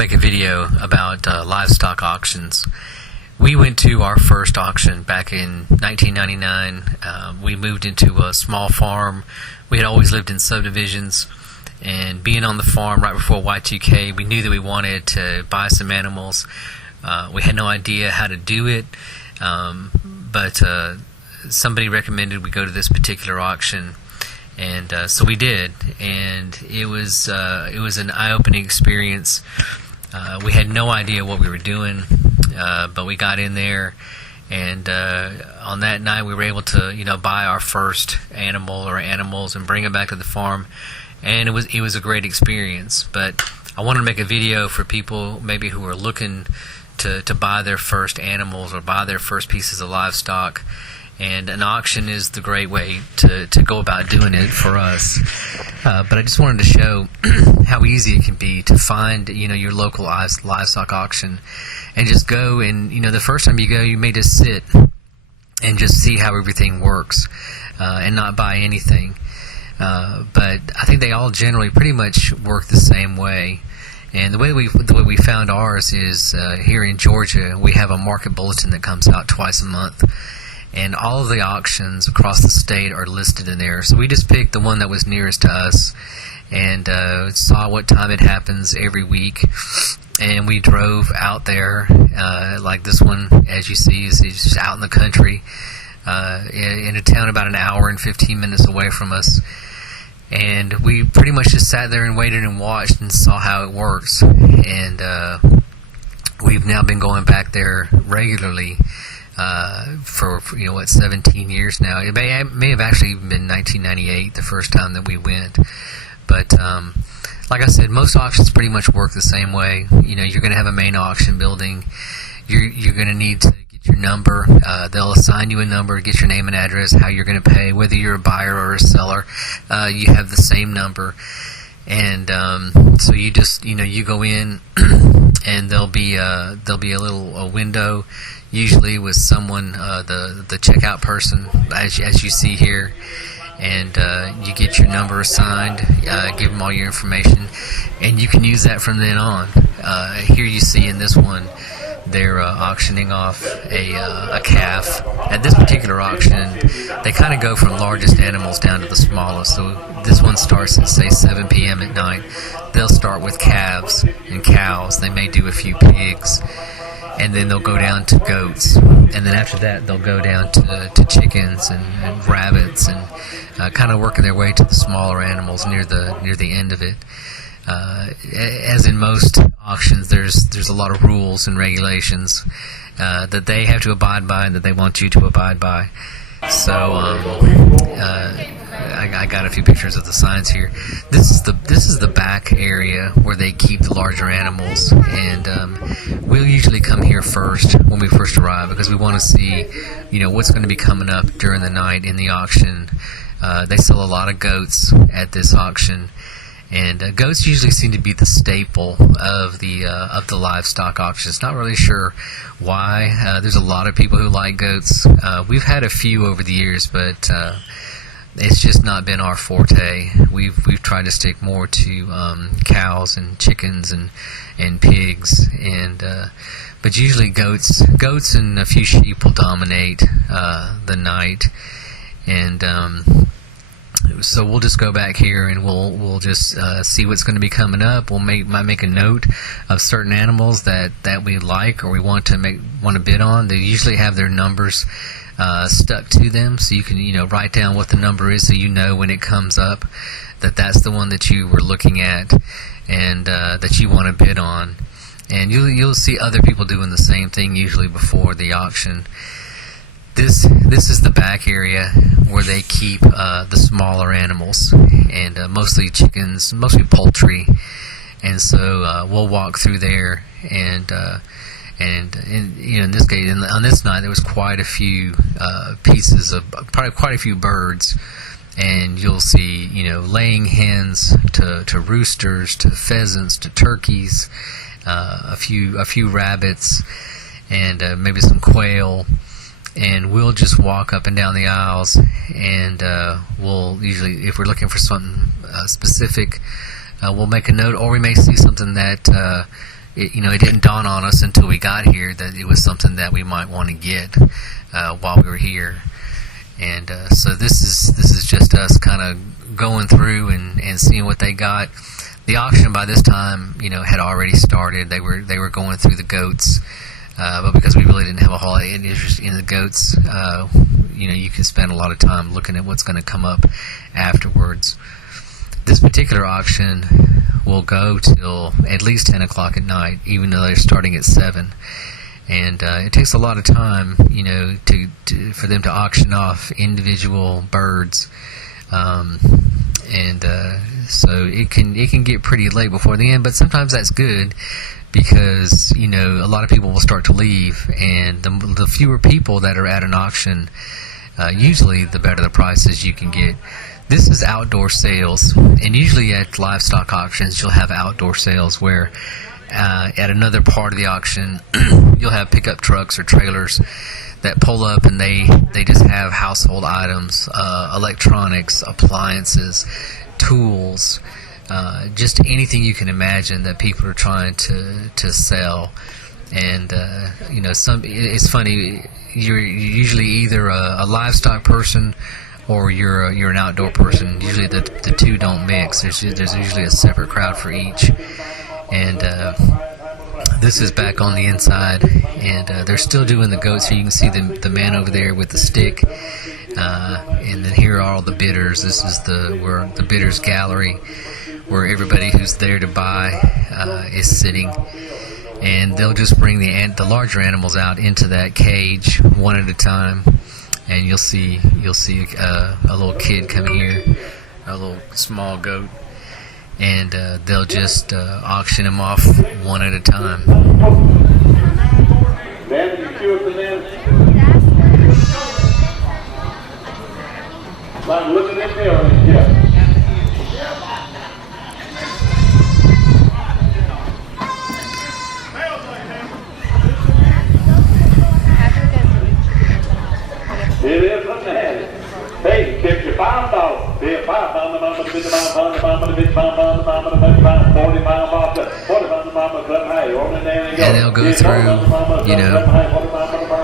make a video about livestock auctions. We went to our first auction back in 1999. We moved into a small farm. We had always lived in subdivisions, and being on the farm right before Y2K, we knew that we wanted to buy some animals. We had no idea how to do it, but somebody recommended we go to this particular auction, and so we did, and it was an eye-opening experience. We had no idea what we were doing, but we got in there, and on that night we were able to buy our first animal or animals and bring them back to the farm, and it was a great experience. But I wanted to make a video for people maybe who are looking to buy their first animals or buy their first pieces of livestock. And an auction is the great way to go about doing it for us. But I just wanted to show how easy it can be to find your local livestock auction, and just go. And the first time you go, you may just sit and just see how everything works, and not buy anything. But I think they all generally pretty much work the same way. And the way we found ours is here in Georgia, we have a market bulletin that comes out twice a month. And all of the auctions across the state are listed in there. So we just picked the one that was nearest to us, and saw what time it happens every week. And we drove out there, like this one, as you see, is just out in the country, in a town about an hour and 15 minutes away from us. And we pretty much just sat there and waited and watched and saw how it works. And we've now been going back there regularly for 17 years now. It may have actually been 1998 the first time that we went. But like I said, most auctions pretty much work the same way. You're going to have a main auction building. You're going to need to get your number. They'll assign you a number, get your name and address, how you're going to pay, whether you're a buyer or a seller. You have the same number. And so you just you go in, and there'll be a little window, usually with someone, the checkout person, as you see here, and you get your number assigned, give them all your information, and you can use that from then on. Here you see in this one, they're auctioning off a calf. At this particular auction, they kind of go from largest animals down to the smallest. So this one starts at, say, 7 p.m. at night. They'll start with calves and cows. They may do a few pigs, and then they'll go down to goats. And then after that, they'll go down to chickens and rabbits, and kind of working their way to the smaller animals near the end of it. As in most auctions, there's a lot of rules and regulations that they have to abide by and that they want you to abide by. So I got a few pictures of the signs here. This is the back area where they keep the larger animals, and we'll usually come here first when we first arrive, because we want to see what's going to be coming up during the night in the auction. They sell a lot of goats at this auction. And goats usually seem to be the staple of the livestock auctions. Not really sure why. There's a lot of people who like goats. We've had a few over the years, but it's just not been our forte. We've tried to stick more to cows and chickens and pigs, but usually goats and a few sheep will dominate the night. And so we'll just go back here, and we'll just see what's going to be coming up. Might make a note of certain animals that we like or we want to bid on. They usually have their numbers stuck to them, so you can write down what the number is, so when it comes up that's the one that you were looking at and that you want to bid on. And you'll see other people doing the same thing usually before the auction. This is the back area where they keep the smaller animals, and mostly chickens, mostly poultry. And so we'll walk through there, and in this case, on this night, there was quite a few pieces of, probably quite a few birds. And you'll see, laying hens to roosters to pheasants to turkeys, a few rabbits, and maybe some quail. And we'll just walk up and down the aisles, and we'll usually, if we're looking for something specific, we'll make a note, or we may see something that it didn't dawn on us until we got here that it was something that we might want to get while we were here. And so this is just us kind of going through and seeing what they got. The auction by this time, had already started. They were going through the goats, but because we really didn't have a whole lot of interest in the goats, you can spend a lot of time looking at what's going to come up afterwards. This particular auction will go till at least 10 o'clock at night, even though they're starting at 7. And it takes a lot of time, for them to auction off individual birds, so it can get pretty late before the end. But sometimes that's good because a lot of people will start to leave, and the fewer people that are at an auction, usually the better the prices you can get. This is outdoor sales, and usually at livestock auctions you'll have outdoor sales where at another part of the auction you'll have pickup trucks or trailers that pull up, and they just have household items, electronics, appliances, tools, just anything you can imagine that people are trying to sell. And it's funny, you're usually either a livestock person or you're an outdoor person. Usually the two don't mix. There's usually a separate crowd for each. And this is back on the inside, and they're still doing the goats. So you can see the man over there with the stick, and then here are all the bidders. This is the bidders gallery, where everybody who's there to buy is sitting, and they'll just bring the larger animals out into that cage one at a time. And you'll see a little kid coming here, a little small goat, and they'll just auction them off one at a time. It is what they had it. Hey, kept your $5. Be a $5, mama, $50, mama, $50, mama, $40, and they'll go through,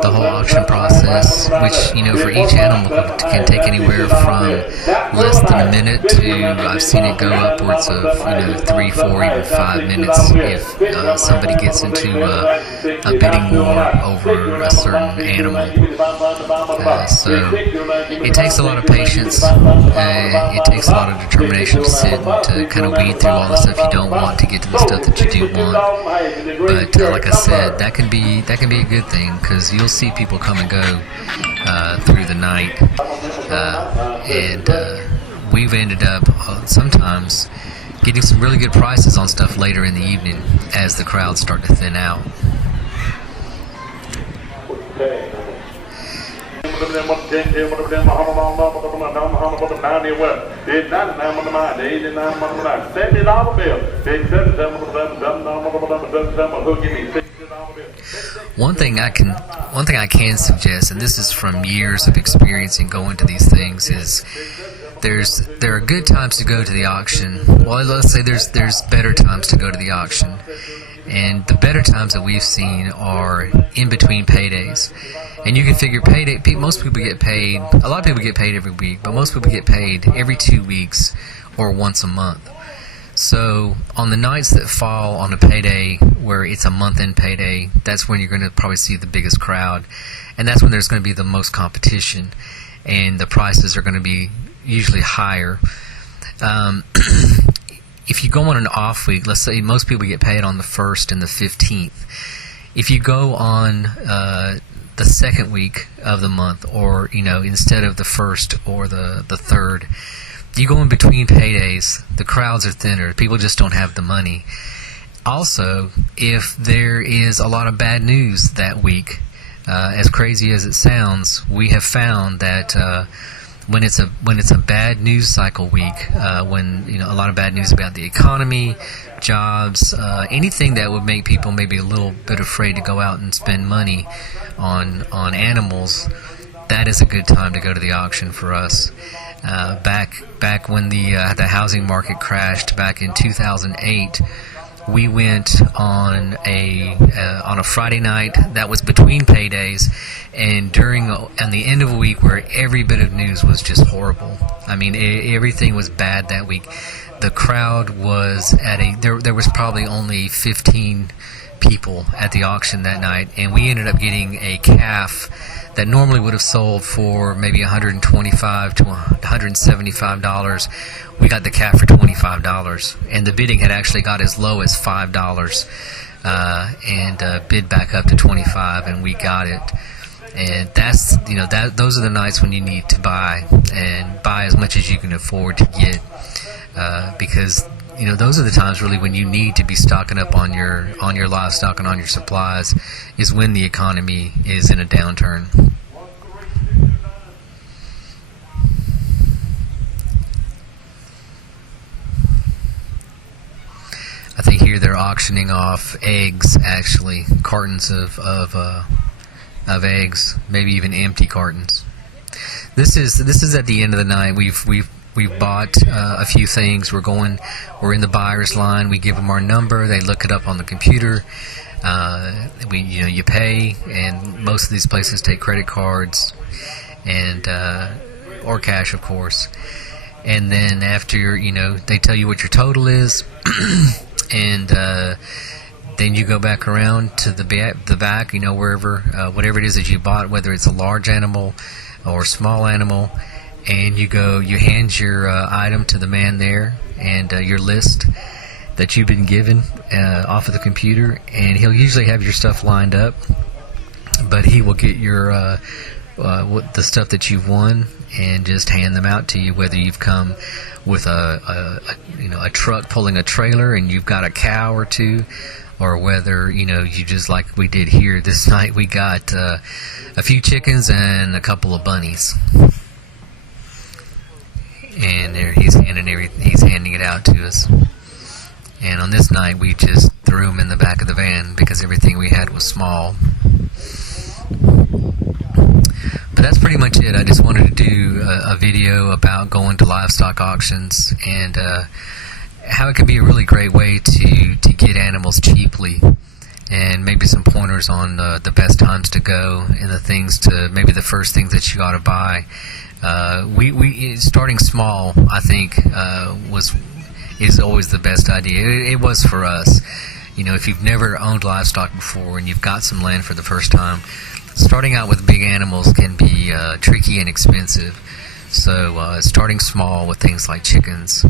the whole auction process, which, for each animal can take anywhere from less than a minute to, I've seen it go upwards of, 3, 4, even 5 minutes if somebody gets into a bidding war over a certain animal. So it takes a lot of patience. It takes a lot of determination to sit and to kind of weed through all the stuff you don't want to get to the stuff that you do want. But like I said, that can be a good thing, because you'll see people come and go through the night, and we've ended up sometimes getting some really good prices on stuff later in the evening as the crowds start to thin out. One thing I can suggest, and this is from years of experience in going to these things, is there are good times to go to the auction. Well, let's say there's better times to go to the auction. And the better times that we've seen are in between paydays. And you can figure payday, most people get paid, a lot of people get paid every week, but most people get paid every 2 weeks or once a month. So on the nights that fall on a payday where it's a month-end payday, that's when you're going to probably see the biggest crowd. And that's when there's going to be the most competition. And the prices are going to be usually higher. If you go on an off week, let's say most people get paid on the 1st and the 15th. If you go on the second week of the month, or instead of the 1st or the 3rd, you go in between paydays, the crowds are thinner. People just don't have the money. Also, if there is a lot of bad news that week, as crazy as it sounds, we have found that when it's a bad news cycle week, when a lot of bad news about the economy, jobs, anything that would make people maybe a little bit afraid to go out and spend money on animals, that is a good time to go to the auction for us. Back when the housing market crashed back in 2008, we went on a Friday night that was between paydays, and on the end of a week where every bit of news was just horrible. I mean, everything was bad that week. The crowd was there was probably only 15 people at the auction that night, and we ended up getting a calf that normally would have sold for maybe $125 to $175. We got the calf for $25, and the bidding had actually got as low as $5, and bid back up to $25, and we got it. And that's, those are the nights when you need to buy, and buy as much as you can afford to get, because those are the times really when you need to be stocking up on your livestock and on your supplies, is when the economy is in a downturn. I think here they're auctioning off eggs, actually, cartons of eggs, maybe even empty cartons. This is at the end of the night. We've bought a few things. We're in the buyer's line. We give them our number. They look it up on the computer. You pay, and most of these places take credit cards and or cash, of course. And then after they tell you what your total is, and then you go back around to the back, wherever, whatever it is that you bought, whether it's a large animal or small animal. And you hand your item to the man there, and your list that you've been given off of the computer, and he'll usually have your stuff lined up, but he will get your the stuff that you've won and just hand them out to you, whether you've come with a truck pulling a trailer and you've got a cow or two, or whether you just, like we did here this night, we got a few chickens and a couple of bunnies. And there he's handing it out to us. And on this night, we just threw them in the back of the van because everything we had was small. But that's pretty much it. I just wanted to do a video about going to livestock auctions, and how it can be a really great way to get animals cheaply, and maybe some pointers on the best times to go, and maybe the first things that you ought to buy. We starting small, I think, is always the best idea. It was for us. If you've never owned livestock before and you've got some land for the first time, starting out with big animals can be tricky and expensive. So starting small with things like chickens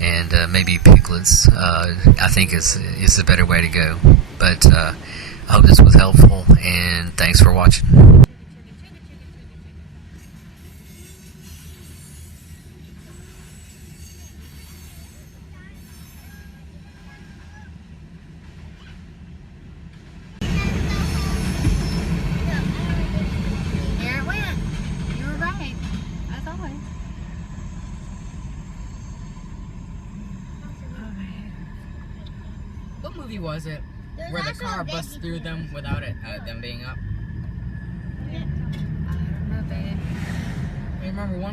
and maybe piglets, I think is the better way to go. But I hope this was helpful, and thanks for watching. What movie was it where the car busts through them without them being up? I don't know, babe. I remember one